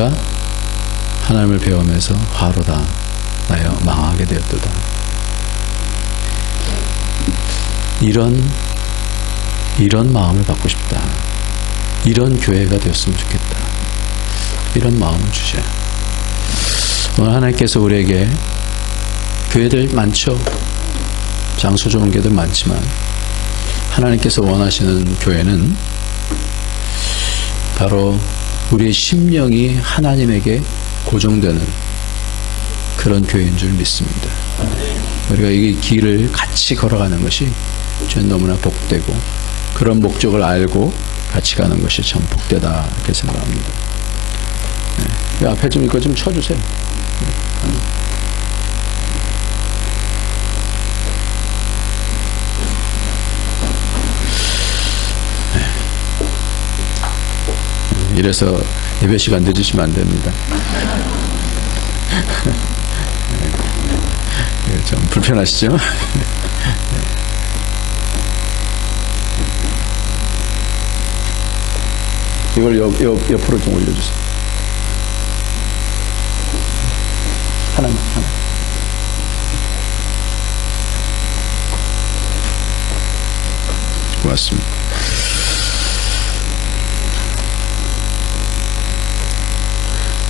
내가 하나님을 배우면서 화로다 나여 망하게 되었도다. 이런 마음을 갖고 싶다. 이런 교회가 되었으면 좋겠다. 이런 마음을 주셔요. 오늘 하나님께서 우리에게 교회들 많죠. 장소 좋은 교회들 많지만 하나님께서 원하시는 교회는 바로 우리의 심령이 하나님에게 고정되는 그런 교회인 줄 믿습니다. 우리가 이 길을 같이 걸어가는 것이 저는 너무나 복되고 그런 목적을 알고 같이 가는 것이 참 복되다 이렇게 생각합니다. 네. 앞에 좀 이거 좀 쳐주세요. 네. 이래서 예배 시간 늦으시면 안 됩니다. 네. 좀 불편하시죠? 이걸 옆으로 좀 올려주세요. 하나만. 고맙습니다.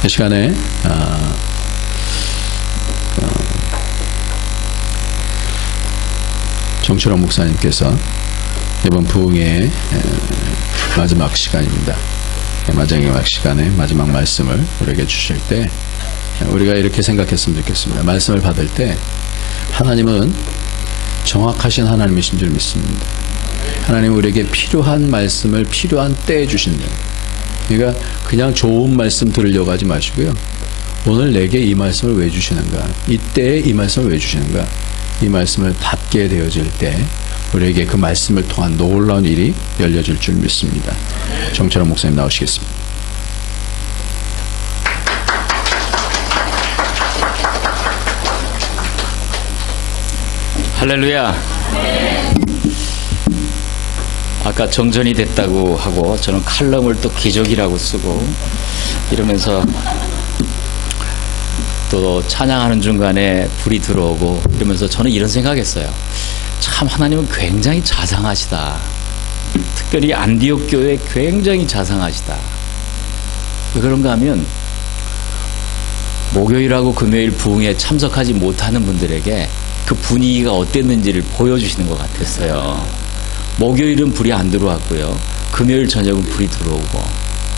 이 시간에 정철원 목사님께서 이번 부흥의 마지막 시간입니다. 마지막 시간에 마지막 말씀을 우리에게 주실 때 우리가 이렇게 생각했으면 좋겠습니다. 말씀을 받을 때 하나님은 정확하신 하나님이신 줄 믿습니다. 하나님은 우리에게 필요한 말씀을 필요한 때에 주신다. 그러니까 그냥 좋은 말씀 들으려고 하지 마시고요. 오늘 내게 이 말씀을 왜 주시는가? 이때에 이 말씀을 왜 주시는가? 이 말씀을 받게 되어질 때 우리에게 그 말씀을 통한 놀라운 일이 열려질 줄 믿습니다. 정철원 목사님 나오시겠습니다. 할렐루야. 아까 정전이 됐다고 하고 저는 칼럼을 또 기적이라고 쓰고 이러면서 또 찬양하는 중간에 불이 들어오고 이러면서 저는 이런 생각했어요. 참 하나님은 굉장히 자상하시다. 특별히 안디옥 교회 굉장히 자상하시다. 왜 그런가 하면 목요일하고 금요일 부흥에 참석하지 못하는 분들에게 그 분위기가 어땠는지를 보여주시는 것 같았어요. 목요일은 불이 안 들어왔고요. 금요일 저녁은 불이 들어오고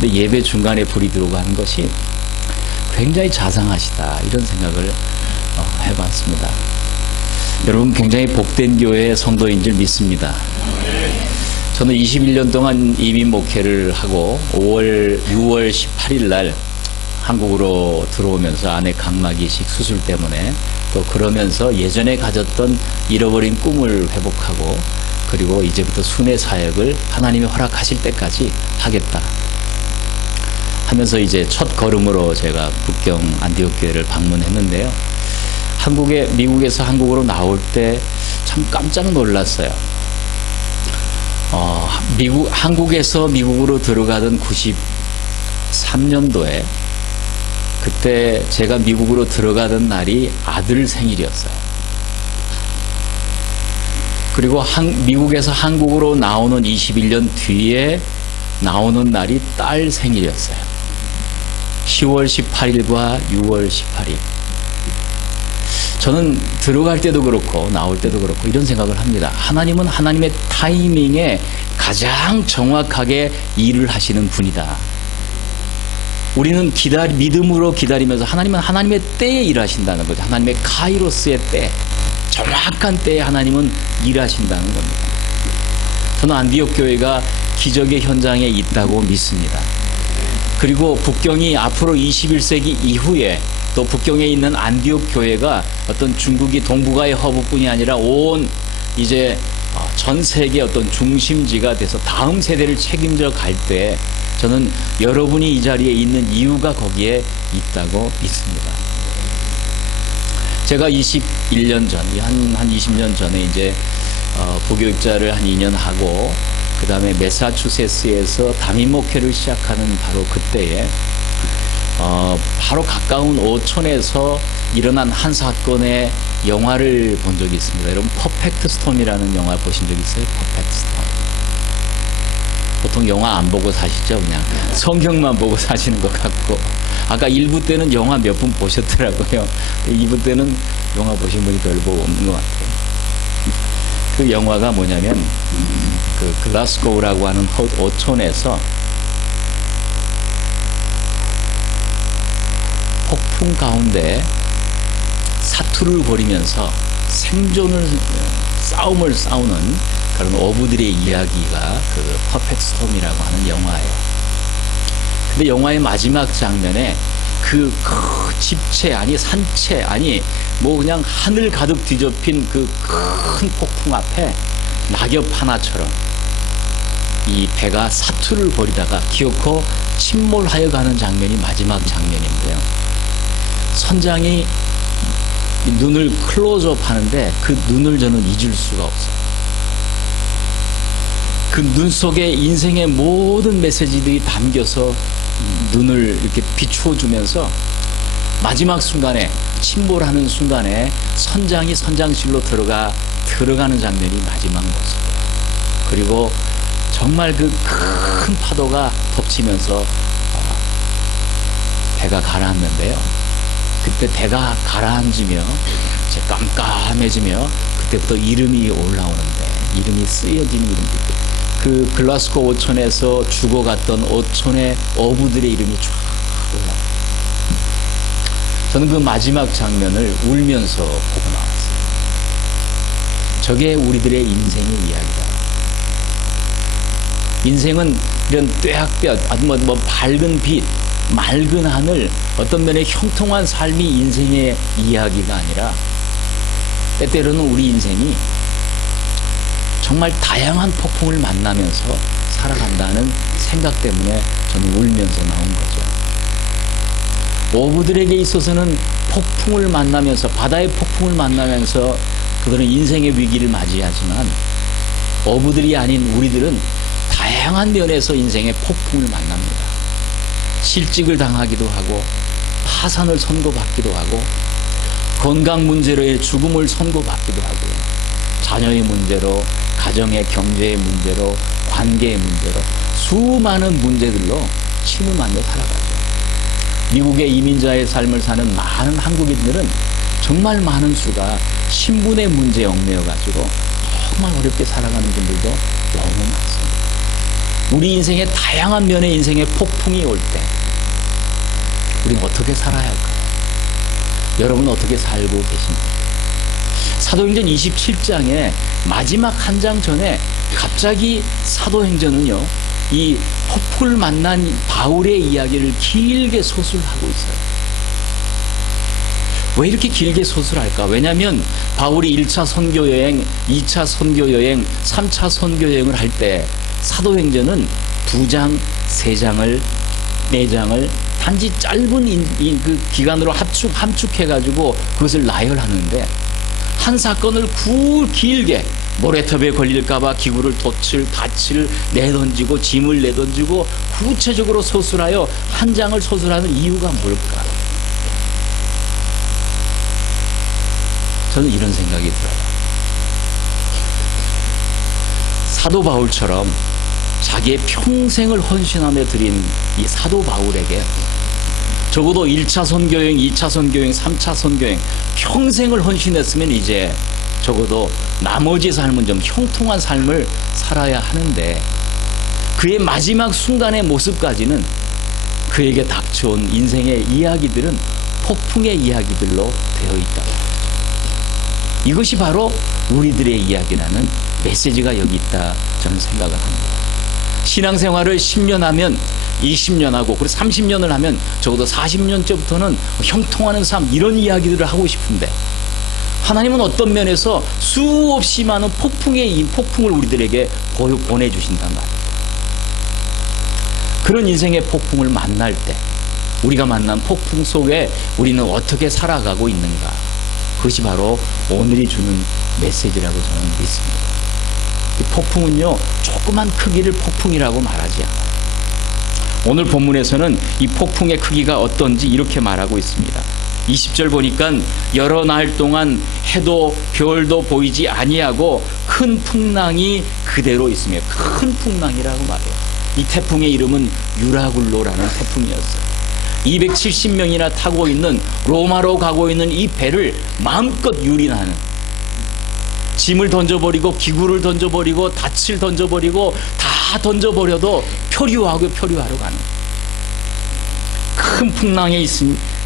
근데 예배 중간에 불이 들어오고 하는 것이 굉장히 자상하시다. 이런 생각을 해봤습니다. 여러분 굉장히 복된 교회의 성도인 줄 믿습니다. 저는 21년 동안 이민 목회를 하고 6월 18일 날 한국으로 들어오면서 아내 각막이식 수술 때문에 또 그러면서 예전에 가졌던 잃어버린 꿈을 회복하고 그리고 이제부터 순회 사역을 하나님이 허락하실 때까지 하겠다 하면서 이제 첫 걸음으로 제가 북경 안디옥 교회를 방문했는데요. 미국에서 한국으로 나올 때 참 깜짝 놀랐어요. 한국에서 미국으로 들어가던 93년도에 그때 제가 미국으로 들어가던 날이 아들 생일이었어요. 그리고 미국에서 한국으로 나오는 21년 뒤에 나오는 날이 딸 생일이었어요. 10월 18일과 6월 18일. 저는 들어갈 때도 그렇고 나올 때도 그렇고 이런 생각을 합니다. 하나님은 하나님의 타이밍에 가장 정확하게 일을 하시는 분이다. 우리는 믿음으로 기다리면서 하나님은 하나님의 때에 일하신다는 거죠. 하나님의 카이로스의 때, 정확한 때에 하나님은 일하신다는 겁니다. 저는 안디옥 교회가 기적의 현장에 있다고 믿습니다. 그리고 북경이 앞으로 21세기 이후에 또 북경에 있는 안디옥 교회가 어떤 중국이 동북아의 허브뿐이 아니라 온 이제 전 세계 어떤 중심지가 돼서 다음 세대를 책임져 갈 때 저는 여러분이 이 자리에 있는 이유가 거기에 있다고 믿습니다. 제가 21년 전, 한 20년 전에 이제 부교육자를 한 2년 하고 그 다음에 매사추세츠에서 담임 목회를 시작하는 바로 그때에 바로 가까운 오촌에서 일어난 한 사건의 영화를 본 적이 있습니다. 여러분 퍼펙트 스톰이라는 영화 보신 적 있어요? 퍼펙트 스톰. 보통 영화 안 보고 사시죠? 그냥 성경만 보고 사시는 것 같고, 아까 1부 때는 영화 몇 분 보셨더라고요. 2부 때는 영화 보신 분이 별로 없는 것 같아요. 그 영화가 뭐냐면 그 글라스고우라고 하는 오촌에서 폭풍 가운데 사투를 벌이면서 싸움을 싸우는 그런 어부들의 이야기가 그 퍼펙트 스톰이라고 하는 영화예요. 근데 영화의 마지막 장면에 그 집체 아니 산채 아니 뭐 그냥 하늘 가득 뒤덮인 그 큰 폭풍 앞에 낙엽 하나처럼 이 배가 사투를 벌이다가 기어코 침몰하여 가는 장면이 마지막 장면인데요. 선장이 눈을 클로즈업 하는데 그 눈을 저는 잊을 수가 없어요. 그 눈 속에 인생의 모든 메시지들이 담겨서 눈을 이렇게 비추어 주면서 마지막 순간에 침몰하는 순간에 선장이 선장실로 들어가는 장면이 마지막 모습이에요. 그리고 정말 그 큰 파도가 덮치면서 배가 가라앉는데요. 그때 배가 가라앉으며 이제 깜깜해지며 그때부터 이름이 올라오는데, 이름이 쓰여지는 이름이 그 글라스고 오촌에서 죽어갔던 오촌의 어부들의 이름이 쫙 올라옵니다. 저는 그 마지막 장면을 울면서 보고 나왔어요. 저게 우리들의 인생의 이야기다. 인생은 이런 뙤약볕, 뭐 밝은 빛, 맑은 하늘, 어떤 면에 형통한 삶이 인생의 이야기가 아니라 때때로는 우리 인생이 정말 다양한 폭풍을 만나면서 살아간다는 생각 때문에 저는 울면서 나온 거죠. 어부들에게 있어서는 폭풍을 만나면서, 바다의 폭풍을 만나면서 그들은 인생의 위기를 맞이하지만, 어부들이 아닌 우리들은 다양한 면에서 인생의 폭풍을 만납니다. 실직을 당하기도 하고, 파산을 선고받기도 하고, 건강 문제로의 죽음을 선고받기도 하고요. 자녀의 문제로, 가정의 경제의 문제로, 관계의 문제로, 수많은 문제들로 신음하며 살아가죠. 미국의 이민자의 삶을 사는 많은 한국인들은 정말 많은 수가 신분의 문제에 얽매여가지고 정말 어렵게 살아가는 분들도 너무 많습니다. 우리 인생의 다양한 면의 인생의 폭풍이 올 때 우리는 어떻게 살아야 할까요? 여러분 어떻게 살고 계십니까? 사도행전 27장에 마지막 한 장 전에 갑자기 사도행전은요, 이 폭풍을 만난 바울의 이야기를 길게 소술하고 있어요. 왜 이렇게 길게 소술할까? 왜냐하면 바울이 1차 선교여행, 2차 선교여행, 3차 선교여행을 할 때 사도행전은 2장, 3장을, 4장을 단지 짧은 그 기간으로 함축해가지고 그것을 나열하는데, 한 사건을 길게 모래톱에 걸릴까봐 기구를 닻을 내던지고 짐을 내던지고 구체적으로 소술하여 한 장을 소술하는 이유가 뭘까? 저는 이런 생각이 들어요. 사도 바울처럼 자기의 평생을 헌신하며 드린 이 사도 바울에게 적어도 1차 선교여행, 2차 선교여행, 3차 선교여행 평생을 헌신했으면 이제 적어도 나머지 삶은 좀 형통한 삶을 살아야 하는데, 그의 마지막 순간의 모습까지는 그에게 닥쳐온 인생의 이야기들은 폭풍의 이야기들로 되어 있다. 이것이 바로 우리들의 이야기라는 메시지가 여기 있다, 저는 생각을 합니다. 신앙생활을 10년 하면 20년 하고, 그리고 30년을 하면 적어도 40년째부터는 형통하는 삶, 이런 이야기들을 하고 싶은데, 하나님은 어떤 면에서 수없이 많은 폭풍을 우리들에게 보내주신단 말입니다. 그런 인생의 폭풍을 만날 때, 우리가 만난 폭풍 속에 우리는 어떻게 살아가고 있는가, 그것이 바로 오늘이 주는 메시지라고 저는 믿습니다. 이 폭풍은요, 조그만 크기를 폭풍이라고 말하지 않아요. 오늘 본문에서는 이 폭풍의 크기가 어떤지 이렇게 말하고 있습니다. 20절 보니까 여러 날 동안 해도 별도 보이지 아니하고 큰 풍랑이 그대로 있으며, 큰 풍랑이라고 말해요. 이 태풍의 이름은 유라굴로라는 태풍이었어요. 270명이나 타고 있는, 로마로 가고 있는 이 배를 마음껏 유린하는, 짐을 던져버리고 기구를 던져버리고 닻을 던져버리고 다 던져버려도 표류하러 가는 큰 풍랑에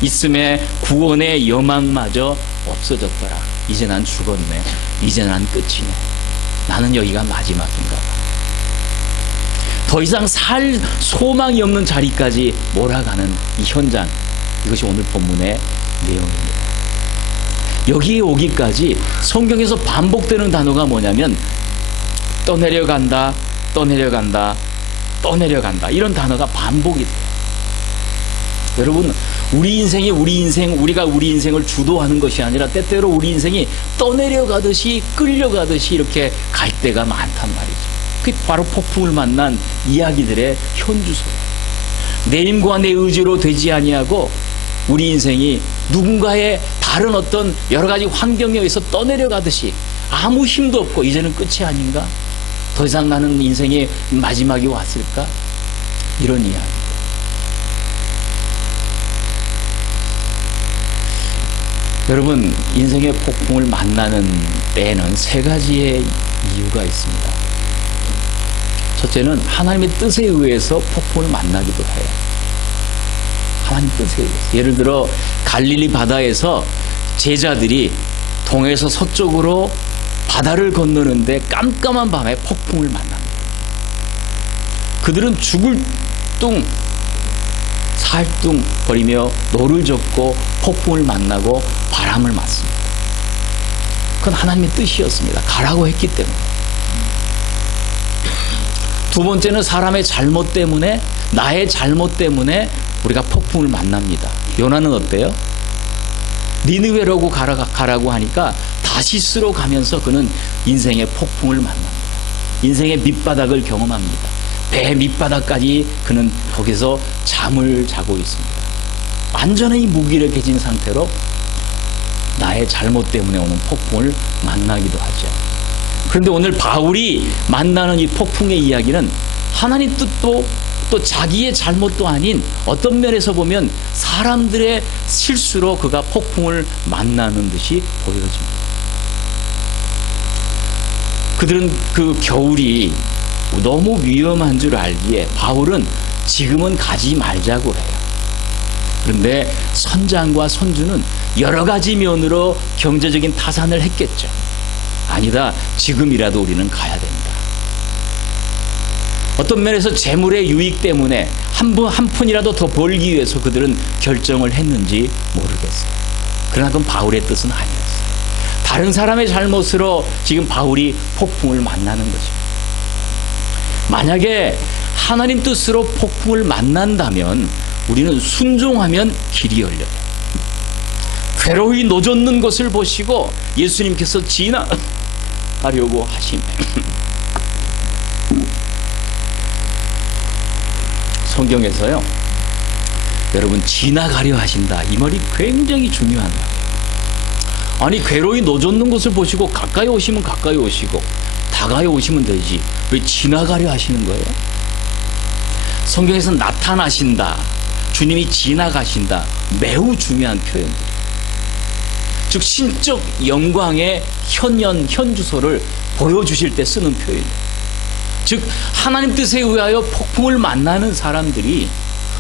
있음에 구원의 여망마저 없어졌더라. 이제 난 죽었네. 이제 난 끝이네. 나는 여기가 마지막인가 봐. 더 이상 살 소망이 없는 자리까지 몰아가는 이 현장, 이것이 오늘 본문의 내용입니다. 여기에 오기까지 성경에서 반복되는 단어가 뭐냐면 떠내려간다, 떠내려간다, 떠내려간다, 이런 단어가 반복이 돼요. 여러분, 우리 인생이 우리가 우리 인생을 주도하는 것이 아니라 때때로 우리 인생이 떠내려가듯이 끌려가듯이 이렇게 갈 때가 많단 말이죠. 그게 바로 폭풍을 만난 이야기들의 현주소예요. 내 힘과 내 의지로 되지 아니하고 우리 인생이 누군가의 다른 어떤 여러 가지 환경에 의해서 떠내려가듯이 아무 힘도 없고 이제는 끝이 아닌가? 더 이상 나는 인생의 마지막이 왔을까? 이런 이야기. 여러분, 인생의 폭풍을 만나는 때에는 세 가지의 이유가 있습니다. 첫째는 하나님의 뜻에 의해서 폭풍을 만나기도 해요. 하나님 뜻에 의해서. 예를 들어 갈릴리 바다에서 제자들이 동에서 서쪽으로 바다를 건너는데 깜깜한 밤에 폭풍을 만납니다. 그들은 죽을 뚱 살뚱 거리며 노를 젓고 폭풍을 만나고 바람을 맞습니다. 그건 하나님의 뜻이었습니다. 가라고 했기 때문에. 두 번째는 사람의 잘못 때문에, 나의 잘못 때문에 우리가 폭풍을 만납니다. 요나는 어때요? 니느웨로 가라고 하니까 다시스로 가면서 그는 인생의 폭풍을 만납니다. 인생의 밑바닥을 경험합니다. 배 밑바닥까지 그는 거기서 잠을 자고 있습니다. 완전히 무기력해진 상태로 나의 잘못 때문에 오는 폭풍을 만나기도 하죠. 그런데 오늘 바울이 만나는 이 폭풍의 이야기는 하나님 뜻도 또 자기의 잘못도 아닌 어떤 면에서 보면 사람들의 실수로 그가 폭풍을 만나는 듯이 보여집니다. 그들은 그 겨울이 너무 위험한 줄 알기에 바울은 지금은 가지 말자고 해요. 그런데 선장과 선주는 여러 가지 면으로 경제적인 타산을 했겠죠. 아니다, 지금이라도 우리는 가야 된다. 어떤 면에서 재물의 유익 때문에 한 푼이라도 더 벌기 위해서 그들은 결정을 했는지 모르겠어요. 그러나 그건 바울의 뜻은 아니었어요. 다른 사람의 잘못으로 지금 바울이 폭풍을 만나는 것입니다. 만약에 하나님 뜻으로 폭풍을 만난다면 우리는 순종하면 길이 열려요. 괴로이 노젓는 것을 보시고 예수님께서 지나가려고 하시네. 성경에서요, 여러분, 지나가려 하신다, 이 말이 굉장히 중요한 말이에요. 아니, 괴로이 노젓는 것을 보시고 가까이 오시면 가까이 오시고 다가이 오시면 되지, 왜 지나가려 하시는 거예요? 성경에서 나타나신다, 주님이 지나가신다, 매우 중요한 표현입니다. 즉 신적 영광의 현주소를 보여주실 때 쓰는 표현이에요. 즉 하나님 뜻에 의하여 폭풍을 만나는 사람들이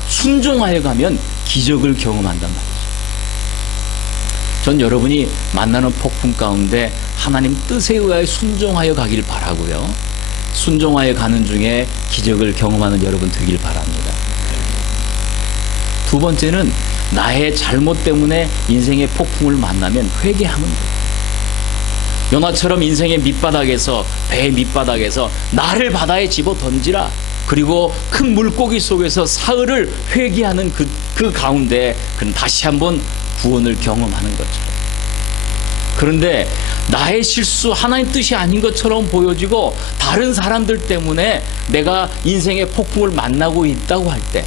순종하여 가면 기적을 경험한단 말이죠. 전 여러분이 만나는 폭풍 가운데 하나님 뜻에 의하여 순종하여 가길 바라고요. 순종하여 가는 중에 기적을 경험하는 여러분 되길 바랍니다. 두 번째는 나의 잘못 때문에 인생의 폭풍을 만나면 회개하면 돼요. 요나처럼 인생의 밑바닥에서, 배의 밑바닥에서 나를 바다에 집어 던지라, 그리고 큰 물고기 속에서 사흘을 회개하는 그 가운데 그는 다시 한번 구원을 경험하는 거죠. 그런데 나의 실수, 하나님 뜻이 아닌 것처럼 보여지고 다른 사람들 때문에 내가 인생의 폭풍을 만나고 있다고 할 때,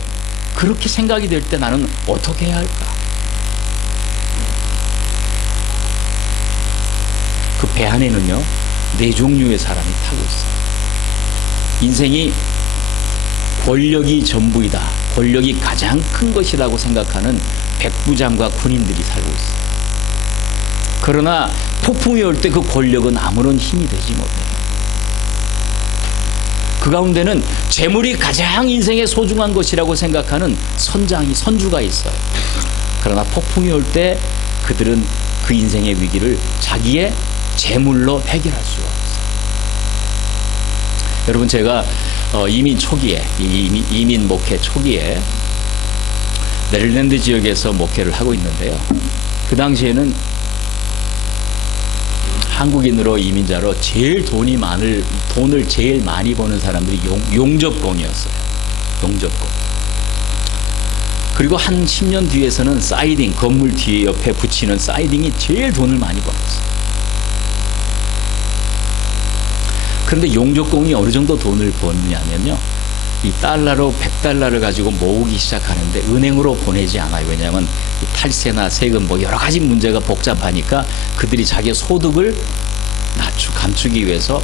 그렇게 생각이 될 때 나는 어떻게 해야 할까? 그 배 안에는요, 4종류의 사람이 타고 있어요. 인생이 권력이 전부이다, 권력이 가장 큰 것이라고 생각하는 백부장과 군인들이 살고 있어요. 그러나 폭풍이 올 때 그 권력은 아무런 힘이 되지 못해요. 그 가운데는 재물이 가장 인생에 소중한 것이라고 생각하는 선주가 있어요. 그러나 폭풍이 올 때 그들은 그 인생의 위기를 자기의 재물로 해결할 수가 없어요. 여러분, 제가 이민 초기에, 이민 목회 초기에 메릴랜드 지역에서 목회를 하고 있는데요. 그 당시에는 한국인으로 이민자로 제일 돈을 제일 많이 버는 사람들이 용접공이었어요. 용접공. 그리고 한 10년 뒤에서는 사이딩, 건물 뒤에 옆에 붙이는 사이딩이 제일 돈을 많이 벌었어요. 그런데 용접공이 어느 정도 돈을 버느냐면요, 이 달러로 100달러를 가지고 모으기 시작하는데 은행으로 보내지 않아요. 왜냐하면 탈세나 세금 뭐 여러 가지 문제가 복잡하니까 그들이 자기 소득을 감추기 위해서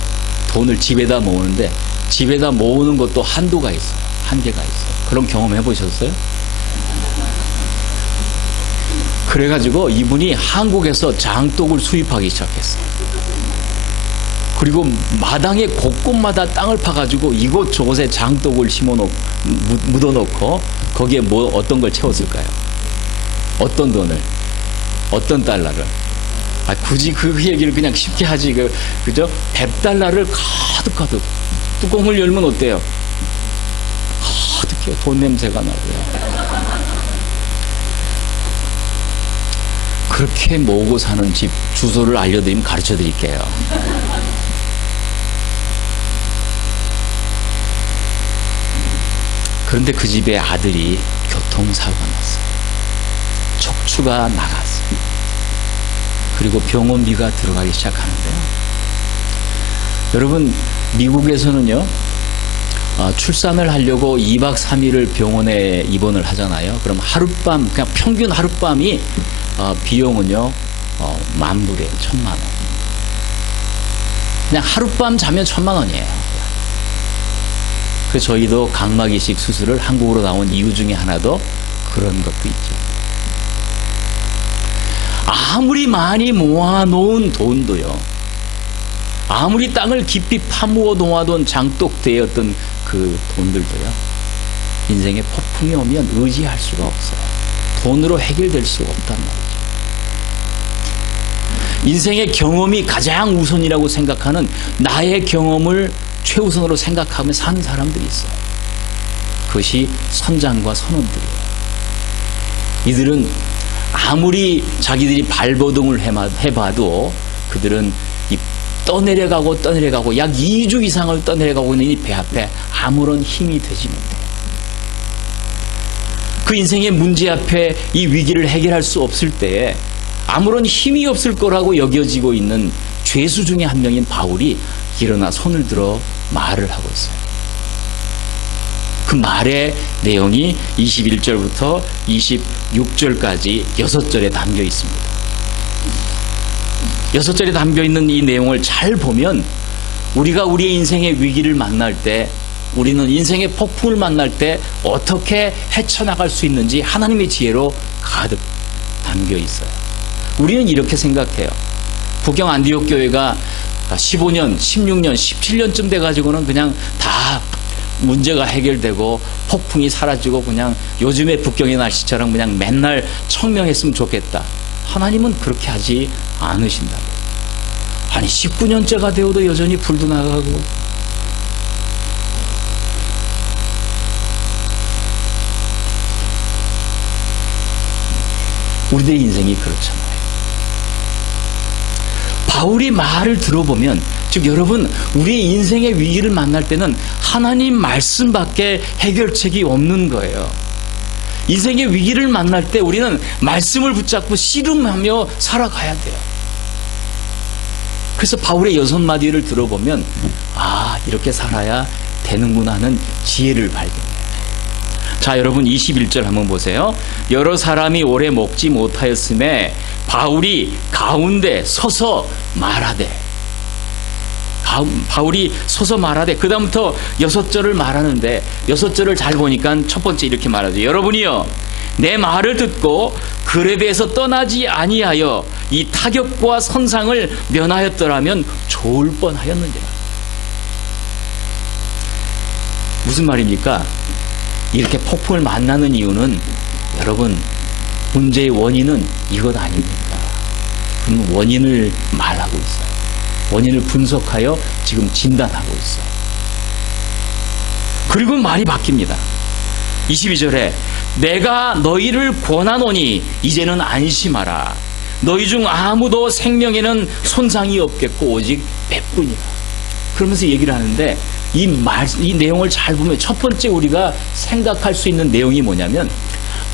돈을 집에다 모으는데, 집에다 모으는 것도 한도가 있어요. 한계가 있어요. 그런 경험 해보셨어요? 그래가지고 이분이 한국에서 장독을 수입하기 시작했어요. 그리고 마당에 곳곳마다 땅을 파가지고 이곳저곳에 장독을 묻어놓고 거기에 어떤 걸 채웠을까요? 어떤 돈을? 어떤 달러를? 굳이 그 얘기를 그냥 쉽게 하지, 그죠? 100달러를 가득 뚜껑을 열면 어때요? 가득해요. 돈 냄새가 나고요. 그렇게 모으고 사는 집 주소를 알려드리면 가르쳐 드릴게요. 그런데 그 집에 아들이 교통사고가 났어요. 척추가 나갔어요. 그리고 병원비가 들어가기 시작하는데요. 여러분, 미국에서는요, 출산을 하려고 2박 3일을 병원에 입원을 하잖아요. 그럼 하룻밤, 그냥 평균 하룻밤이 비용은요, 10,000불이에요. 1,000만 원. 그냥 하룻밤 자면 1,000만 원이에요. 그래서 저희도 각막 이식 수술을 한국으로 나온 이유 중에 하나도 그런 것도 있죠. 아무리 많이 모아놓은 돈도요, 아무리 땅을 깊이 파묻어 놓아둔 장독되었던 그 돈들도요, 인생에 폭풍이 오면 의지할 수가 없어요. 돈으로 해결될 수가 없단 말이죠. 인생의 경험이 가장 우선이라고 생각하는, 나의 경험을 최우선으로 생각하며 사는 사람들이 있어요. 그것이 선장과 선원들이에요. 이들은 아무리 자기들이 발버둥을 해봐도 그들은 떠내려가고 약 2주 이상을 떠내려가고 있는 이 배 앞에 아무런 힘이 되지 못해요. 그 인생의 문제 앞에 이 위기를 해결할 수 없을 때에 아무런 힘이 없을 거라고 여겨지고 있는 죄수 중에 한 명인 바울이 일어나 손을 들어 말을 하고 있어요. 그 말의 내용이 21절부터 26절까지 6절에 담겨 있습니다. 6절에 담겨 있는 이 내용을 잘 보면 우리가 우리의 인생의 위기를 만날 때, 우리는 인생의 폭풍을 만날 때 어떻게 헤쳐나갈 수 있는지 하나님의 지혜로 가득 담겨 있어요. 우리는 이렇게 생각해요. 북경 안디옥 교회가 15년, 16년, 17년쯤 돼가지고는 그냥 다 문제가 해결되고 폭풍이 사라지고 그냥 요즘의 북경의 날씨처럼 그냥 맨날 청명했으면 좋겠다. 하나님은 그렇게 하지 않으신다고. 아니 19년째가 되어도 여전히 불도 나가고, 우리들의 인생이 그렇잖아요. 바울이 말을 들어보면, 즉 여러분, 우리의 인생의 위기를 만날 때는 하나님 말씀밖에 해결책이 없는 거예요. 인생의 위기를 만날 때 우리는 말씀을 붙잡고 씨름하며 살아가야 돼요. 그래서 바울의 6마디를 들어보면 아, 이렇게 살아야 되는구나 하는 지혜를 발견해요. 자, 여러분 21절 한번 보세요. 여러 사람이 오래 먹지 못하였음에 바울이 가운데 서서 말하되, 바울이 서서 말하되, 그 다음부터 6절을 말하는데 6절을 잘 보니까 첫 번째 이렇게 말하죠. 여러분이여, 내 말을 듣고 그레데에서 떠나지 아니하여 이 타격과 선상을 면하였더라면 좋을 뻔하였느니라. 무슨 말입니까? 이렇게 폭풍을 만나는 이유는, 여러분, 문제의 원인은 이것 아닙니까? 그럼 원인을 말하고 있어요. 원인을 분석하여 지금 진단하고 있어요. 그리고 말이 바뀝니다. 22절에 내가 너희를 권하노니 이제는 안심하라. 너희 중 아무도 생명에는 손상이 없겠고 오직 몇 뿐이라. 그러면서 얘기를 하는데, 이 내용을 잘 보면 첫 번째 우리가 생각할 수 있는 내용이 뭐냐면,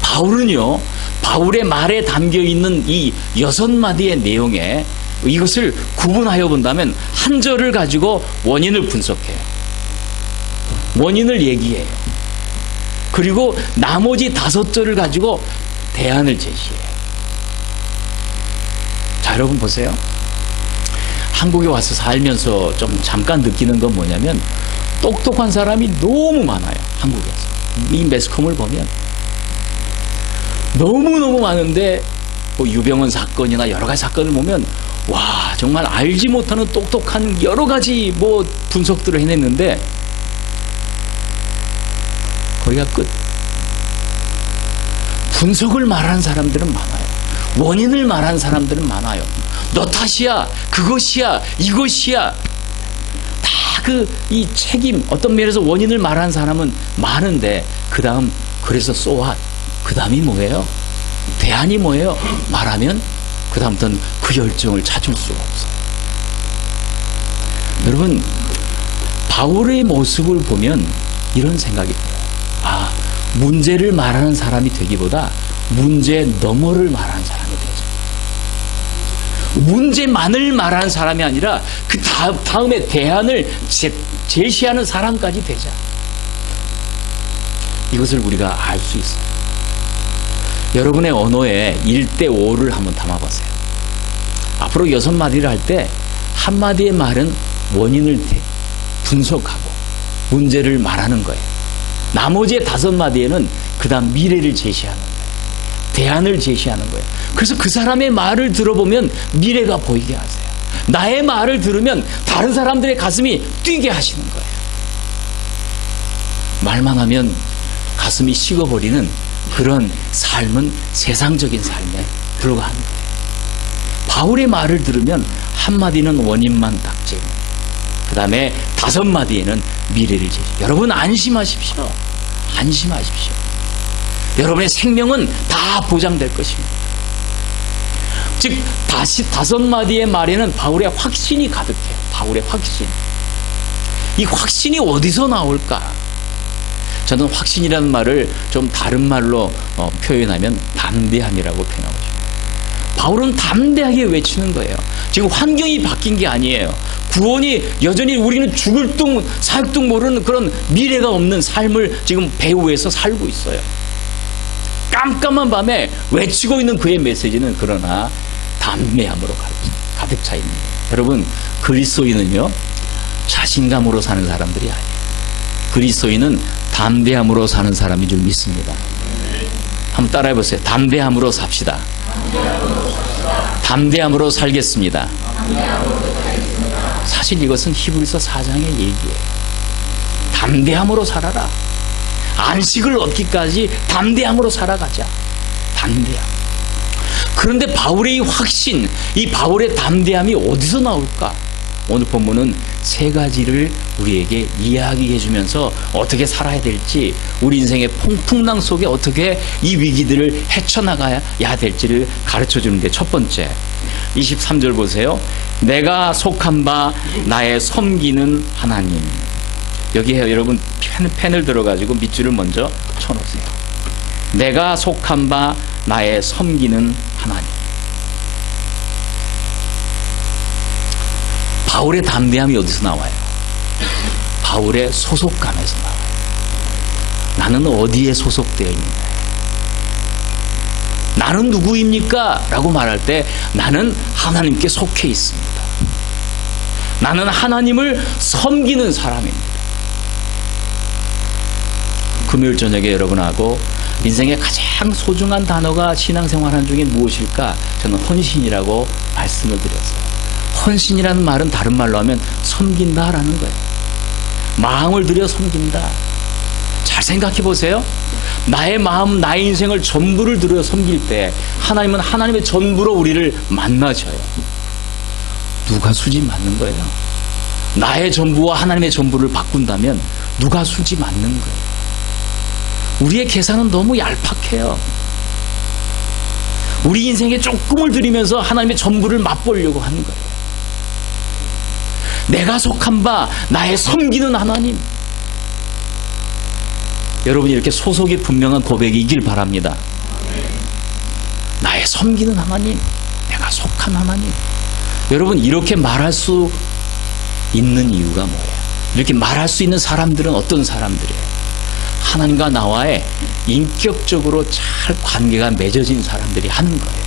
바울은요, 바울의 말에 담겨 있는 이 6마디의 내용에 이것을 구분하여 본다면 한 절을 가지고 원인을 분석해요. 원인을 얘기해요. 그리고 나머지 5절을 가지고 대안을 제시해요. 자, 여러분 보세요. 한국에 와서 살면서 좀 잠깐 느끼는 건 뭐냐면, 똑똑한 사람이 너무 많아요. 한국에서. 이 매스컴을 보면 너무너무 많은데, 뭐 유병헌 사건이나 여러 가지 사건을 보면 와, 정말 알지 못하는 똑똑한 여러 가지 뭐 분석들을 해냈는데 거기가 끝. 분석을 말하는 사람들은 많아요. 원인을 말하는 사람들은 많아요. 너 탓이야, 그것이야, 이것이야. 이 책임, 어떤 면에서 원인을 말하는 사람은 많은데, 그 다음, 그래서 소화, 그 다음이 뭐예요? 대안이 뭐예요? 말하면 그 다음부터는 그 열정을 찾을 수가 없어요. 여러분, 바울의 모습을 보면 이런 생각이 들어요. 아, 문제를 말하는 사람이 되기보다 문제 너머를 말하는 사람이 되죠. 문제만을 말하는 사람이 아니라 그 다음에 대안을 제시하는 사람까지 되자. 이것을 우리가 알 수 있어요. 여러분의 언어에 1대5를 한번 담아보세요. 앞으로 6마디를 할 때 한마디의 말은 원인을 분석하고 문제를 말하는 거예요. 나머지 5마디에는 그 다음 미래를 제시하는 거예요. 대안을 제시하는 거예요. 그래서 그 사람의 말을 들어보면 미래가 보이게 하세요. 나의 말을 들으면 다른 사람들의 가슴이 뛰게 하시는 거예요. 말만 하면 가슴이 식어버리는 그런 삶은 세상적인 삶에 불과한 거예요. 바울의 말을 들으면 한마디는 원인만 닥치고, 그 다음에 5마디에는 미래를 제시. 여러분 안심하십시오. 안심하십시오. 여러분의 생명은 다 보장될 것입니다. 즉, 다시 5마디의 말에는 바울의 확신이 가득해요. 바울의 확신. 이 확신이 어디서 나올까? 저는 확신이라는 말을 좀 다른 말로 표현하면 담대함이라고 표현하고 싶어요. 바울은 담대하게 외치는 거예요. 지금 환경이 바뀐 게 아니에요. 구원이 여전히, 우리는 죽을 둥 살 둥 모르는 그런 미래가 없는 삶을 지금 배후에서 살고 있어요. 깜깜한 밤에 외치고 있는 그의 메시지는 그러나 담대함으로 가득 차 있는 거예요. 여러분, 그리스도인은요, 자신감으로 사는 사람들이 아니에요. 그리스도인은 담대함으로 사는 사람인 줄 믿습니다. 한번 따라해 보세요. 담대함으로 삽시다. 담대함으로 살겠습니다. 사실 이것은 히브리서 4장의 얘기예요. 담대함으로 살아라. 안식을 얻기까지 담대함으로 살아가자. 담대함. 그런데 바울의 이 확신, 이 바울의 담대함이 어디서 나올까? 오늘 본문은 3가지를 우리에게 이야기해 주면서 어떻게 살아야 될지, 우리 인생의 풍풍랑 속에 어떻게 이 위기들을 헤쳐나가야 될지를 가르쳐 주는데, 첫 번째 23절 보세요. 내가 속한 바 나의 섬기는 하나님. 여기에 여러분 펜을 들어가지고 밑줄을 먼저 쳐놓으세요. 내가 속한 바 나의 섬기는 하나님. 바울의 담대함이 어디서 나와요? 바울의 소속감에서 나와요. 나는 어디에 소속되어 있는가? 나는 누구입니까? 라고 말할 때 나는 하나님께 속해 있습니다. 나는 하나님을 섬기는 사람입니다. 금요일 저녁에 여러분하고 인생의 가장 소중한 단어가 신앙생활하는 중에 무엇일까? 저는 헌신이라고 말씀을 드렸어요. 헌신이라는 말은 다른 말로 하면 섬긴다라는 거예요. 마음을 들여 섬긴다. 잘 생각해 보세요. 나의 마음, 나의 인생을 전부를 들여 섬길 때 하나님은 하나님의 전부로 우리를 만나셔요. 누가 수지 맞는 거예요? 나의 전부와 하나님의 전부를 바꾼다면 누가 수지 맞는 거예요? 우리의 계산은 너무 얄팍해요. 우리 인생에 조금을 들이면서 하나님의 전부를 맛보려고 하는 거예요. 내가 속한 바 나의 섬기는 하나님. 여러분이 이렇게 소속이 분명한 고백이길 바랍니다. 나의 섬기는 하나님, 내가 속한 하나님. 여러분 이렇게 말할 수 있는 이유가 뭐예요? 이렇게 말할 수 있는 사람들은 어떤 사람들이에요? 하나님과 나와의 인격적으로 잘 관계가 맺어진 사람들이 하는 거예요.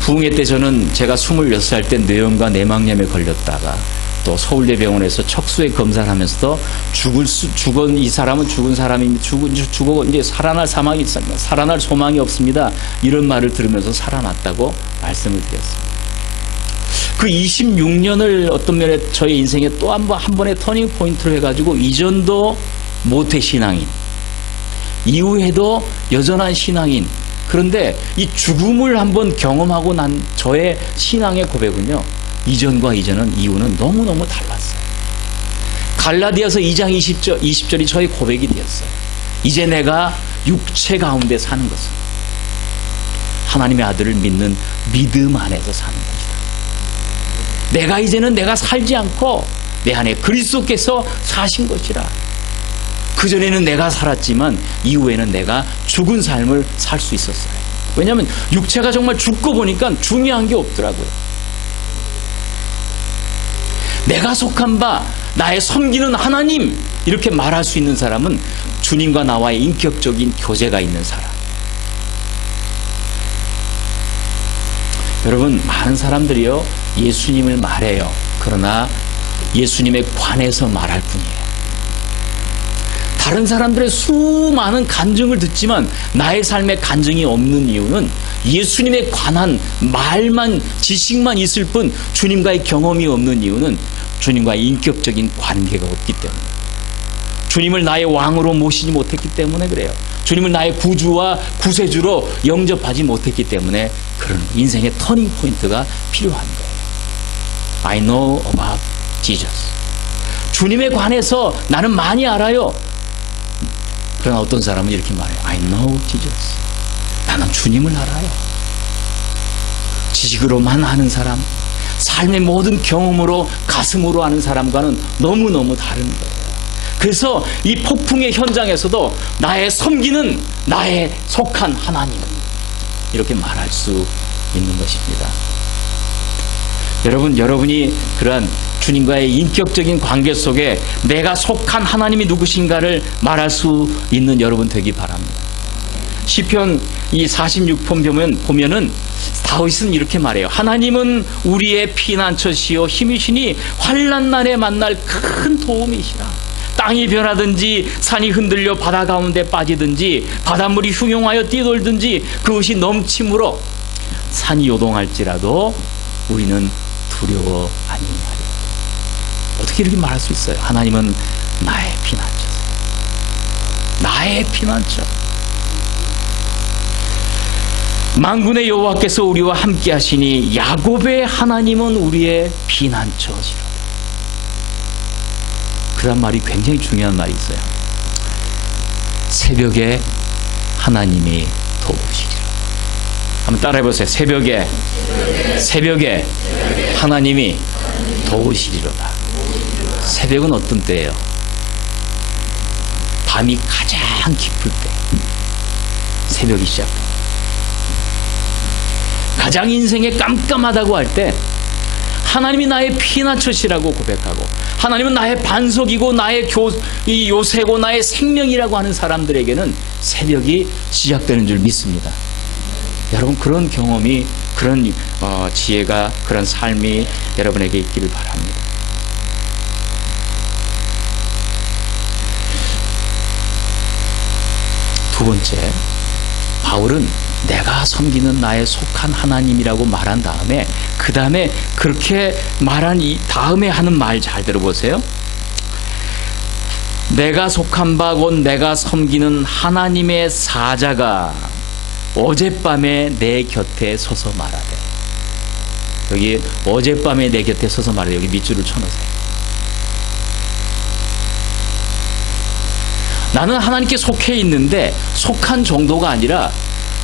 부흥회 때 저는 제가 26살 때 뇌염과 내막염에 걸렸다가 또 서울대병원에서 척수에 검사를 하면서도 죽은 이 사람은 죽은 사람이 죽어 이제 살아날 소망이 없습니다. 이런 말을 들으면서 살아났다고 말씀을 드렸습니다. 그 26년을 어떤 면에 저의 인생에 또 한 번의 터닝 포인트로 해가지고 이전도 모태 신앙인, 이후에도 여전한 신앙인. 그런데 이 죽음을 한번 경험하고 난 저의 신앙의 고백은요, 이전과 이후는 너무너무 달랐어요. 갈라디아서 2장 20절이 저의 고백이 되었어요. 이제 내가 육체 가운데 사는 것은 하나님의 아들을 믿는 믿음 안에서 사는 것이다. 내가 이제는 내가 살지 않고 내 안에 그리스도께서 사신 것이라. 그전에는 내가 살았지만 이후에는 내가 죽은 삶을 살 수 있었어요. 왜냐하면 육체가 정말 죽고 보니까 중요한 게 없더라고요. 내가 속한 바 나의 섬기는 하나님, 이렇게 말할 수 있는 사람은 주님과 나와의 인격적인 교제가 있는 사람. 여러분, 많은 사람들이요 예수님을 말해요. 그러나 예수님에 관해서 말할 뿐이에요. 다른 사람들의 수많은 간증을 듣지만 나의 삶에 간증이 없는 이유는 예수님에 관한 말만, 지식만 있을 뿐 주님과의 경험이 없는 이유는 주님과의 인격적인 관계가 없기 때문에, 주님을 나의 왕으로 모시지 못했기 때문에 그래요. 주님을 나의 구주와 구세주로 영접하지 못했기 때문에 그런 인생의 터닝 포인트가 필요한 거예요. I know about Jesus. 주님에 관해서 나는 많이 알아요. 그러나 어떤 사람은 이렇게 말해요. I know Jesus. 나는 주님을 알아요. 지식으로만 아는 사람, 삶의 모든 경험으로 가슴으로 아는 사람과는 너무너무 다른 거예요. 그래서 이 폭풍의 현장에서도 나의 섬기는, 나의 속한 하나님, 이렇게 말할 수 있는 것입니다. 여러분이 그러한 주님과의 인격적인 관계 속에 내가 속한 하나님이 누구신가를 말할 수 있는 여러분 되기 바랍니다. 시편 이 46편 보면은 다윗은 이렇게 말해요. 하나님은 우리의 피난처시요 힘이시니 환난 날에 만날 큰 도움이시라. 땅이 변하든지 산이 흔들려 바다 가운데 빠지든지 바닷물이 흉용하여 뛰돌든지 그것이 넘침으로 산이 요동할지라도 우리는 두려워 아니하리. 어떻게 이렇게 말할 수 있어요? 하나님은 나의 피난처세요. 나의 피난처. 만군의 여호와께서 우리와 함께 하시니 야곱의 하나님은 우리의 피난처시라. 그런 말이 굉장히 중요한 말이 있어요. 새벽에 하나님이 도우시리라. 한번 따라해보세요. 새벽에 하나님이 도우시리로다. 새벽은 어떤 때예요? 밤이 가장 깊을 때 새벽이 시작됩니다. 가장 인생에 깜깜하다고 할 때 하나님이 나의 피난처시라고 고백하고 하나님은 나의 반석이고 나의 이 요새고 나의 생명이라고 하는 사람들에게는 새벽이 시작되는 줄 믿습니다. 여러분, 그런 경험이, 그런 지혜가, 그런 삶이 여러분에게 있기를 바랍니다. 두 번째, 바울은 내가 섬기는 나의 속한 하나님이라고 말한 다음에, 그 다음에 그렇게 말한 이 다음에 하는 말 잘 들어보세요. 내가 속한 바 곧 내가 섬기는 하나님의 사자가 어젯밤에 내 곁에 서서 말하되. 여기 어젯밤에 내 곁에 서서 말하되, 여기 밑줄을 쳐놓으세요. 나는 하나님께 속해 있는데 속한 정도가 아니라,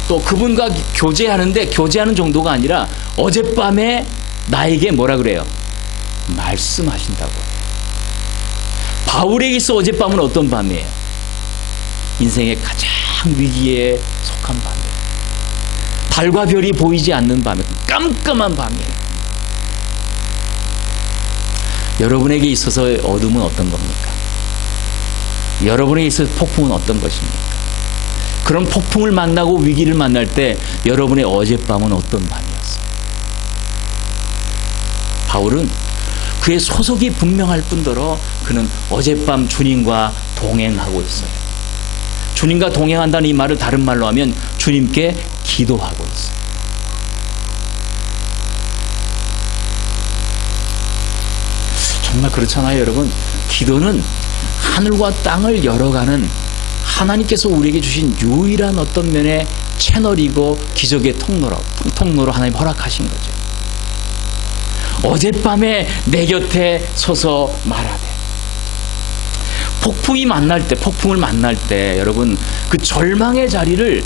또 그분과 교제하는데 교제하는 정도가 아니라 어젯밤에 나에게 뭐라 그래요? 말씀하신다고. 바울에게 있어 어젯밤은 어떤 밤이에요? 인생의 가장 위기에 속한 밤이에요. 달과 별이 보이지 않는 밤이에요. 깜깜한 밤이에요. 여러분에게 있어서 어둠은 어떤 겁니까? 여러분에게 있어서 폭풍은 어떤 것입니까? 그런 폭풍을 만나고 위기를 만날 때 여러분의 어젯밤은 어떤 밤이었어요? 바울은 그의 소속이 분명할 뿐더러 그는 어젯밤 주님과 동행하고 있어요. 주님과 동행한다는 이 말을 다른 말로 하면 주님께 기도하고 있어요. 정말 그렇잖아요, 여러분. 기도는 하늘과 땅을 열어가는 하나님께서 우리에게 주신 유일한 어떤 면의 채널이고 기적의 통로로 하나님 허락하신 거죠. 어젯밤에 내 곁에 서서 말하되. 폭풍을 만날 때 여러분, 그 절망의 자리를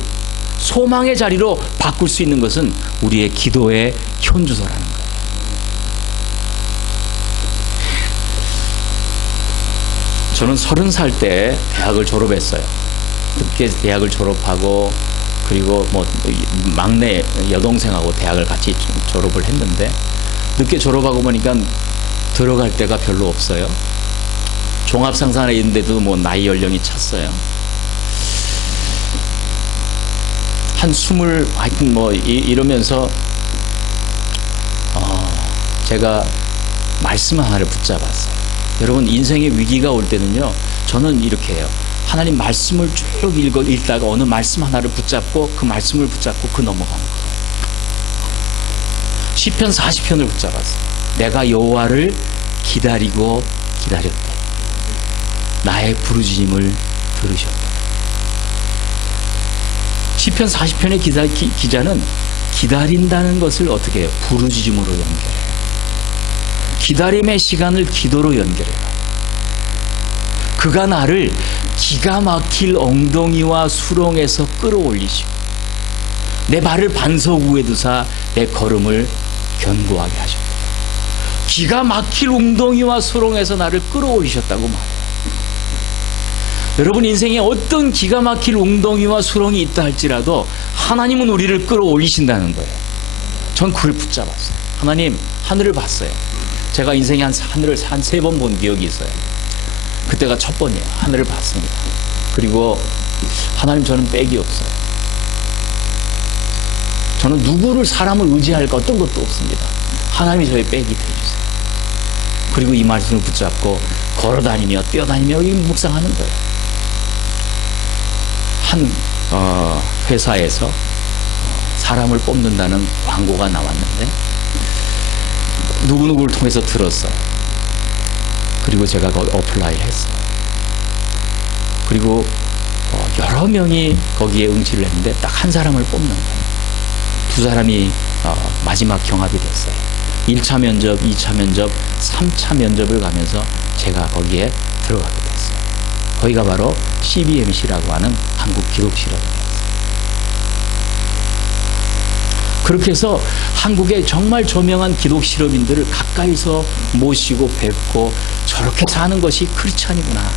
소망의 자리로 바꿀 수 있는 것은 우리의 기도의 현주소라는 거예요. 저는 30살 때 대학을 졸업했어요. 늦게 대학을 졸업하고, 그리고 뭐 막내 여동생하고 대학을 같이 졸업을 했는데, 늦게 졸업하고 보니까 들어갈 데가 별로 없어요. 종합상사에 있는데도 뭐 나이 연령이 찼어요. 하여튼 뭐 이러면서 제가 말씀 하나를 붙잡았어요. 여러분, 인생의 위기가 올 때는요, 저는 이렇게 해요. 하나님 말씀을 쭉 읽다가 어느 말씀 하나를 붙잡고 그 말씀을 붙잡고 넘어가는 거예요. 시편 40편을 붙잡았어요. 내가 여호와를 기다리고 기다렸다. 나의 부르짖음을 들으셨다. 시편 40편의 기자는 기다린다는 것을 어떻게 해요? 부르짖음으로 연결해요. 기다림의 시간을 기도로 연결해요. 그가 나를 기가 막힐 엉덩이와 수렁에서 끌어올리시고 내 발을 반석 위에 두사 내 걸음을 견고하게 하셨다. 기가 막힐 웅덩이와 수렁에서 나를 끌어올리셨다고 말해요. 여러분, 인생에 어떤 기가 막힐 웅덩이와 수렁이 있다 할지라도 하나님은 우리를 끌어올리신다는 거예요. 전 그걸 붙잡았어요. 하나님, 하늘을 봤어요. 제가 인생에 하늘을 한 3번 본 기억이 있어요. 그때가 첫 번이에요. 하늘을 봤습니다. 그리고 하나님, 저는 백이 없어요. 저는 누구를, 사람을 의지할 것 어떤 것도 없습니다. 하나님이 저의 백이 되어주세요. 그리고 이 말씀을 붙잡고 걸어다니며 뛰어다니며 묵상하는 거예요. 한 회사에서 사람을 뽑는다는 광고가 나왔는데 누구누구를 통해서 들었어요. 그리고 제가 어플라이를 했어요. 그리고 여러 명이 거기에 응시를 했는데 딱 한 사람을 뽑는 거예요. 2사람이 마지막 경합이 됐어요. 1차 면접, 2차 면접, 3차 면접을 가면서 제가 거기에 들어가게 됐어요. 거기가 바로 CBMC라고 하는 한국 기독실업이었어요. 그렇게 해서 한국의 정말 저명한 기독실업인들을 가까이서 모시고 뵙고, 저렇게 사는 것이 크리스찬이구나,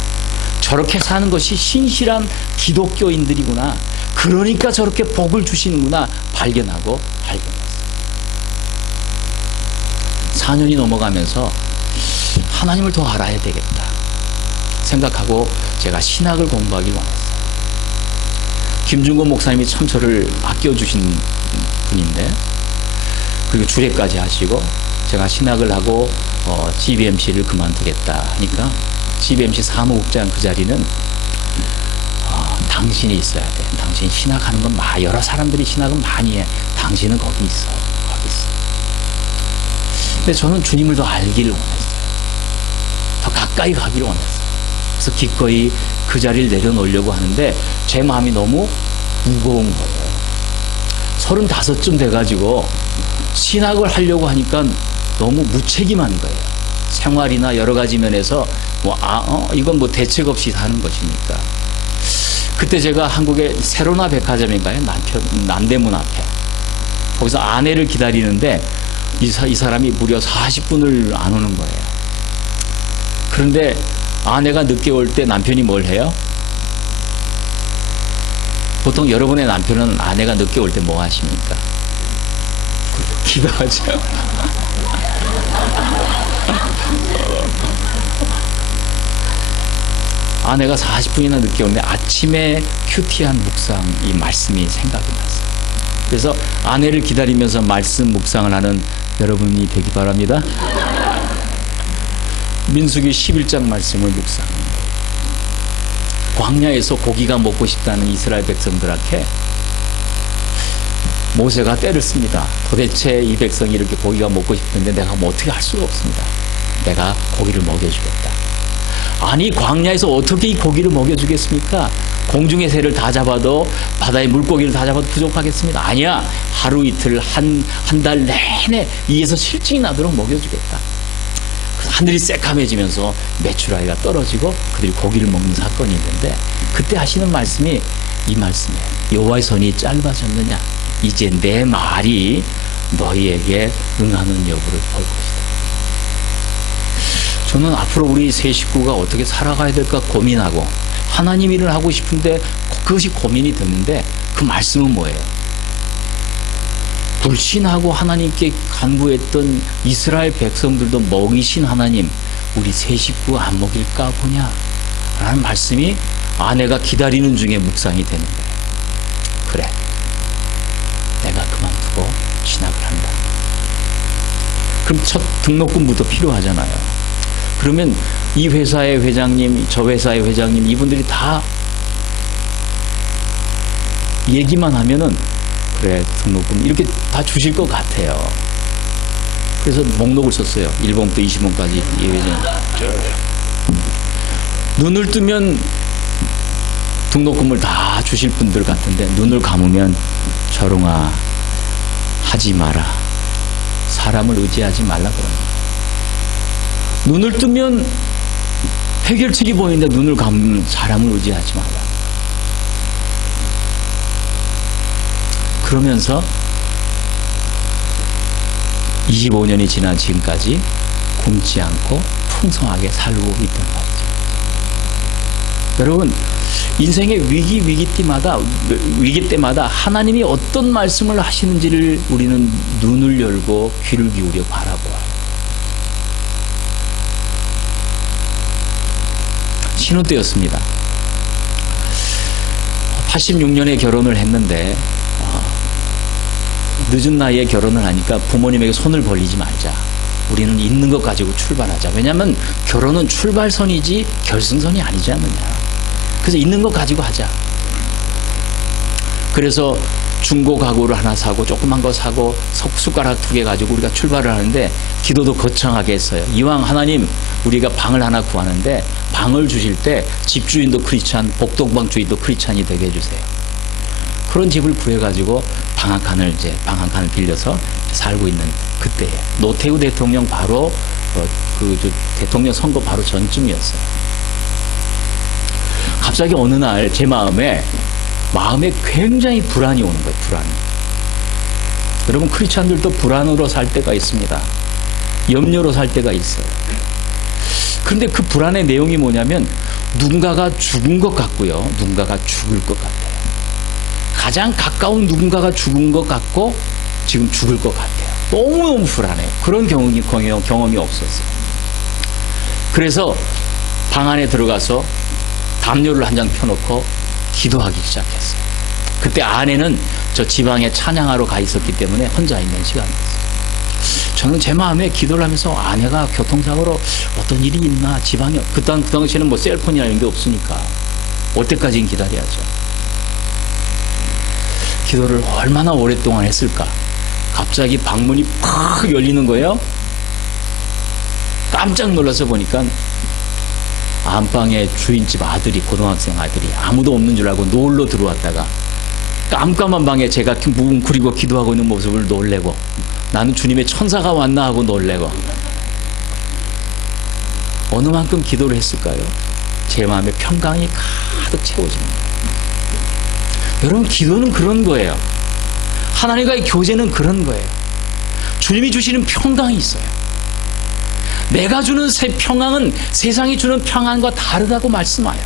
저렇게 사는 것이 신실한 기독교인들이구나, 그러니까 저렇게 복을 주시는구나 발견했어요. 4년이 넘어가면서 하나님을 더 알아야 되겠다 생각하고 제가 신학을 공부하길 원했어요. 김준곤 목사님이 참 저를 아껴주신 분인데, 그리고 주례까지 하시고 제가 신학을 하고 GBMC를 그만두겠다 하니까 GBMC 사무국장 그 자리는 당신이 있어야 돼. 당신 신학하는 건 여러 사람들이 신학은 많이 해. 당신은 거기 있어. 거기 있어. 근데 저는 주님을 더 알기를 원했어요. 더 가까이 가기를 원했어요. 그래서 기꺼이 그 자리를 내려놓으려고 하는데 제 마음이 너무 무거운 거예요. 35쯤 돼가지고 신학을 하려고 하니까 너무 무책임한 거예요. 생활이나 여러 가지 면에서 이건 뭐 대책 없이 사는 것이니까. 그때 제가 한국의 세로나 백화점인가요? 남대문 앞에. 거기서 아내를 기다리는데 이 사람이 무려 40분을 안 오는 거예요. 그런데 아내가 늦게 올 때 남편이 뭘 해요? 보통 여러분의 남편은 아내가 늦게 올 때 뭐 하십니까? 기도하죠. 아내가 40분이나 늦게 오는데 아침에 큐티한 묵상 이 말씀이 생각이 났어요. 그래서 아내를 기다리면서 말씀 묵상을 하는 여러분이 되기 바랍니다. 민수기 11장 말씀을 묵상합니다. 광야에서 고기가 먹고 싶다는 이스라엘 백성들한테 모세가 때를 씁니다. 도대체 이 백성이 이렇게 고기가 먹고 싶은데 내가 뭐 어떻게 할 수가 없습니다. 내가 고기를 먹여주겠다. 아니, 광야에서 어떻게 이 고기를 먹여주겠습니까? 공중의 새를 다 잡아도, 바다의 물고기를 다 잡아도 부족하겠습니다. 아니야, 하루 이틀 한 달 내내 이에서 실증이 나도록 먹여주겠다. 하늘이 새까매지면서 메추라기가 떨어지고 그들이 고기를 먹는 사건이 있는데, 그때 하시는 말씀이 이 말씀이에요. 여호와의 손이 짧아졌느냐? 이제 내 말이 너희에게 응하는 여부를 볼 것이다. 저는 앞으로 우리 세 식구가 어떻게 살아가야 될까 고민하고, 하나님 일을 하고 싶은데 그것이 고민이 되는데, 그 말씀은 뭐예요? 불신하고 하나님께 간구했던 이스라엘 백성들도 먹이신 하나님, 우리 세 식구가 안 먹일까 보냐? 라는 말씀이 아내가 기다리는 중에 묵상이 되는 거예요. 그래, 내가 그만두고 신학을 한다. 그럼 첫 등록금부터 필요하잖아요. 그러면 이 회사의 회장님, 저 회사의 회장님, 이분들이 다 얘기만 하면은 그래, 등록금 이렇게 다 주실 것 같아요. 그래서 목록을 썼어요. 1번부터 20번까지 이 회장. 눈을 뜨면 등록금을 다 주실 분들 같은데, 눈을 감으면 철웅아, 하지 마라. 사람을 의지하지 말라 그럽니다. 눈을 뜨면 해결책이 보이는데 눈을 감으면 사람을 의지하지 마라. 그러면서 25년이 지난 지금까지 굶지 않고 풍성하게 살고 있단 말이죠. 여러분, 인생의 위기 때마다 하나님이 어떤 말씀을 하시는지를 우리는 눈을 열고 귀를 기울여 바라보아요. 신혼 때였습니다. 86년에 결혼을 했는데 늦은 나이에 결혼을 하니까 부모님에게 손을 벌리지 말자. 우리는 있는 것 가지고 출발하자. 왜냐하면 결혼은 출발선이지 결승선이 아니지 않느냐. 그래서 있는 것 가지고 하자. 그래서 중고 가구를 하나 사고 조그만 거 사고 숟가락 2개 가지고 우리가 출발을 하는데, 기도도 거창하게 했어요. 이왕 하나님 우리가 방을 하나 구하는데 방을 주실 때 집주인도 크리스찬, 복덕방 주인도 크리스찬이 되게 해주세요. 그런 집을 구해가지고 방 한 칸을 빌려서 살고 있는 그때에 노태우 대통령 바로 대통령 선거 바로 전쯤이었어요. 갑자기 어느 날 제 마음에 굉장히 불안이 오는 거예요. 불안이. 여러분, 크리스찬들도 불안으로 살 때가 있습니다. 염려로 살 때가 있어요. 그런데 그 불안의 내용이 뭐냐면, 누군가가 죽은 것 같고요, 누군가가 죽을 것 같아요. 가장 가까운 누군가가 죽은 것 같고 지금 죽을 것 같아요. 너무너무 불안해요. 그런 경험이 없었어요. 그래서 방 안에 들어가서 담요를 한 장 펴놓고 기도하기 시작했어요. 그때 아내는 저 지방에 찬양하러 가 있었기 때문에 혼자 있는 시간이었어요. 저는 제 마음에 기도를 하면서 아내가 교통사고로 어떤 일이 있나, 지방에, 그 당시에는 뭐 셀폰이나 이런 게 없으니까 올 때까지는 기다려야죠. 기도를 얼마나 오랫동안 했을까? 갑자기 방문이 팍 열리는 거예요. 깜짝 놀라서 보니까 안방에 주인집 아들이, 고등학생 아들이 아무도 없는 줄 알고 놀러 들어왔다가 깜깜한 방에 제가 뭉그리고 기도하고 있는 모습을 놀래고, 나는 주님의 천사가 왔나 하고 놀래고, 어느 만큼 기도를 했을까요? 제 마음에 평강이 가득 채워집니다. 여러분, 기도는 그런 거예요. 하나님과의 교제는 그런 거예요. 주님이 주시는 평강이 있어요. 내가 주는 평강은 세상이 주는 평안과 다르다고 말씀하여,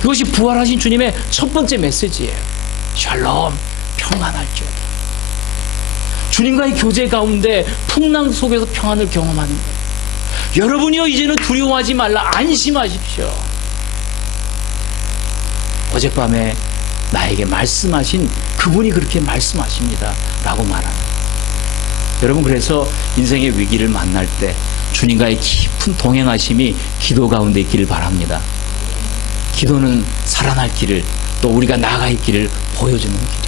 그것이 부활하신 주님의 첫 번째 메시지예요. 샬롬, 평안할지어다. 주님과의 교제 가운데 풍랑 속에서 평안을 경험하는 거예요. 여러분이요, 이제는 두려워하지 말라, 안심하십시오. 어젯밤에 나에게 말씀하신 그분이 그렇게 말씀하십니다 라고 말하는, 여러분, 그래서 인생의 위기를 만날 때 주님과의 깊은 동행하심이 기도 가운데 있기를 바랍니다. 기도는 살아날 길을, 또 우리가 나아갈 길을 보여주는 길이에요.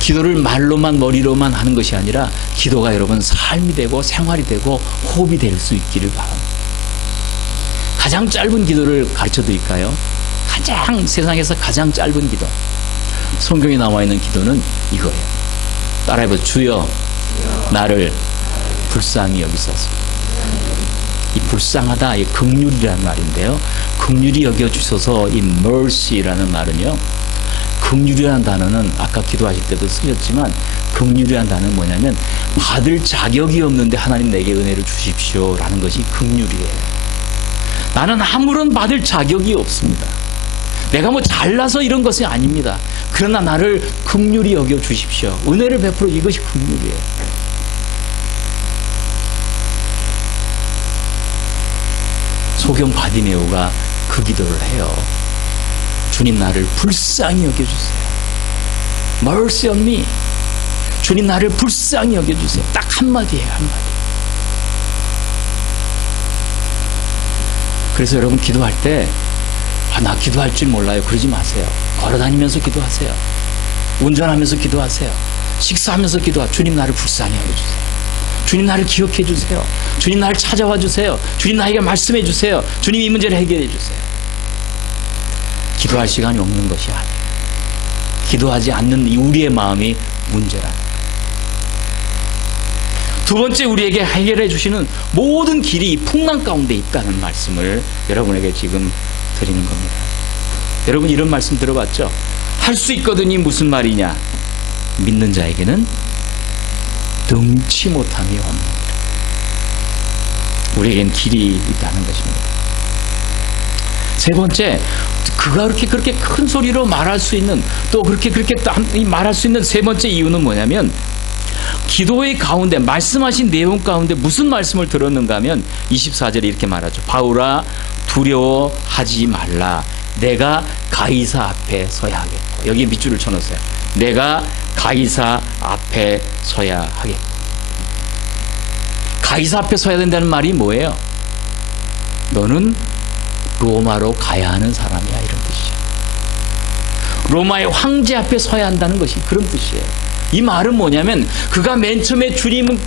기도를 말로만, 머리로만 하는 것이 아니라 기도가 여러분 삶이 되고 생활이 되고 호흡이 될 수 있기를 바랍니다. 가장 짧은 기도를 가르쳐 드릴까요? 세상에서 가장 짧은 기도, 성경에 나와 있는 기도는 이거예요. 따라해보세요. 주여, 나를 불쌍히 여기소서. 이 불쌍하다, 이 긍휼이라는 말인데요. 긍휼히 여겨주셔서, 이 mercy라는 말은요, 긍휼이라는 단어는 아까 기도하실 때도 쓰였지만, 긍휼이라는 단어는 뭐냐면 받을 자격이 없는데 하나님 내게 은혜를 주십시오 라는 것이 긍휼이에요. 나는 아무런 받을 자격이 없습니다. 내가 뭐 잘나서 이런 것이 아닙니다. 그러나 나를 긍휼히 여겨 주십시오. 은혜를 베풀어, 이것이 긍휼이에요. 소경 바디메오가 그 기도를 해요. 주님, 나를 불쌍히 여겨주세요. Mercy on me. 주님, 나를 불쌍히 여겨주세요. 딱 한마디예요, 한마디. 그래서 여러분, 기도할 때 나 기도할 줄 몰라요, 그러지 마세요. 걸어다니면서 기도하세요. 운전하면서 기도하세요. 식사하면서 기도하세요. 주님, 나를 불쌍히 여겨주세요. 주님, 나를 기억해 주세요. 주님, 나를 찾아와 주세요. 주님, 나에게 말씀해 주세요. 주님, 이 문제를 해결해 주세요. 기도할 시간이 없는 것이 아니에요. 기도하지 않는 우리의 마음이 문제라는 거예요. 두 번째, 우리에게 해결해 주시는 모든 길이 이 풍랑 가운데 있다는 말씀을 여러분에게 지금 드리는 겁니다. 여러분, 이런 말씀 들어봤죠? 할 수 있거든이 무슨 말이냐? 믿는 자에게는 능치 못함이 없습니다. 우리에겐 길이 있다는 것입니다. 세 번째, 그가 그렇게 큰 소리로 말할 수 있는, 또 그렇게 말할 수 있는 세 번째 이유는 뭐냐면, 기도의 가운데, 말씀하신 내용 가운데 무슨 말씀을 들었는가 하면 24절에 이렇게 말하죠. 바울아, 두려워하지 말라. 내가 가이사 앞에 서야 하겠고. 여기에 밑줄을 쳐놓으세요. 내가 가이사 앞에 서야 하겠고. 가이사 앞에 서야 된다는 말이 뭐예요? 너는 로마로 가야 하는 사람이야, 이런 뜻이죠. 로마의 황제 앞에 서야 한다는 것이 그런 뜻이에요. 이 말은 뭐냐면, 그가 맨 처음에 주님을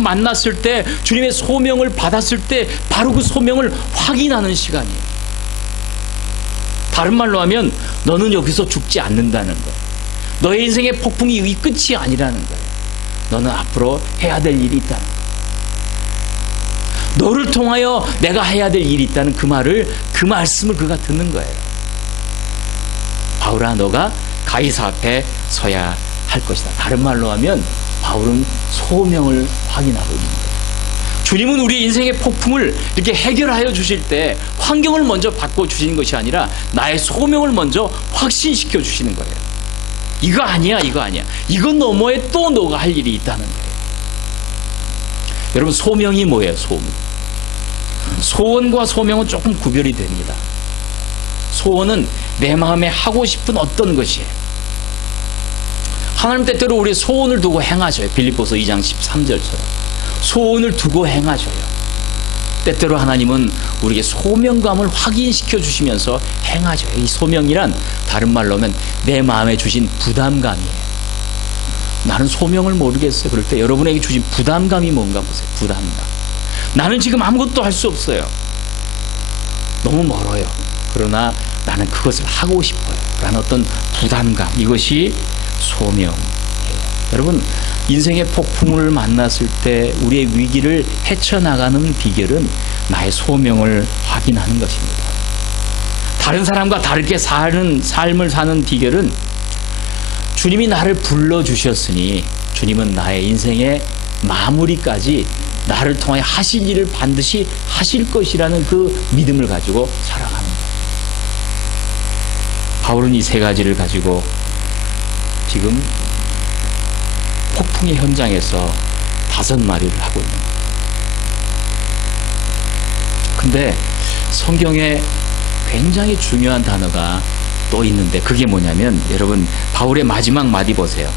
만났을 때, 주님의 소명을 받았을 때 바로 그 소명을 확인하는 시간이에요. 다른 말로 하면 너는 여기서 죽지 않는다는 거예요. 너의 인생의 폭풍이 이 끝이 아니라는 거예요. 너는 앞으로 해야 될 일이 있다는 거예요. 너를 통하여 내가 해야 될 일이 있다는 그 말을, 그 말씀을 그가 듣는 거예요. 바울아, 너가 가이사 앞에 서야 할 것이다. 다른 말로 하면 바울은 소명을 확인하고 있는 거예요. 주님은 우리의 인생의 폭풍을 이렇게 해결하여 주실 때 환경을 먼저 바꿔 주시는 것이 아니라 나의 소명을 먼저 확신시켜 주시는 거예요. 이거 아니야, 이거 아니야. 이거 너머에 또 너가 할 일이 있다는 거예요. 여러분, 소명이 뭐예요? 소명. 소원과 소명은 조금 구별이 됩니다. 소원은 내 마음에 하고 싶은 어떤 것이에요. 하나님 때때로 우리 소원을 두고 행하셔요. 빌립보서 2장 13절처럼 소원을 두고 행하셔요. 때때로 하나님은 우리에게 소명감을 확인시켜 주시면서 행하셔요. 이 소명이란 다른 말로 하면 내 마음에 주신 부담감이에요. 나는 소명을 모르겠어요. 그럴 때 여러분에게 주신 부담감이 뭔가 보세요. 부담감. 나는 지금 아무것도 할 수 없어요. 너무 멀어요. 그러나 나는 그것을 하고 싶어요. 라는 어떤 부담감. 이것이 소명이에요. 여러분, 인생의 폭풍을 만났을 때 우리의 위기를 헤쳐나가는 비결은 나의 소명을 확인하는 것입니다. 다른 사람과 다르게 삶을 사는 비결은 주님이 나를 불러주셨으니 주님은 나의 인생의 마무리까지 나를 통해 하실 일을 반드시 하실 것이라는 그 믿음을 가지고 살아가는 거예요. 바울은 이 세 가지를 가지고 지금 폭풍의 현장에서 5마리를 하고 있는 거예요. 근데 성경에 굉장히 중요한 단어가 또 있는데 그게 뭐냐면 여러분 바울의 마지막 마디 보세요.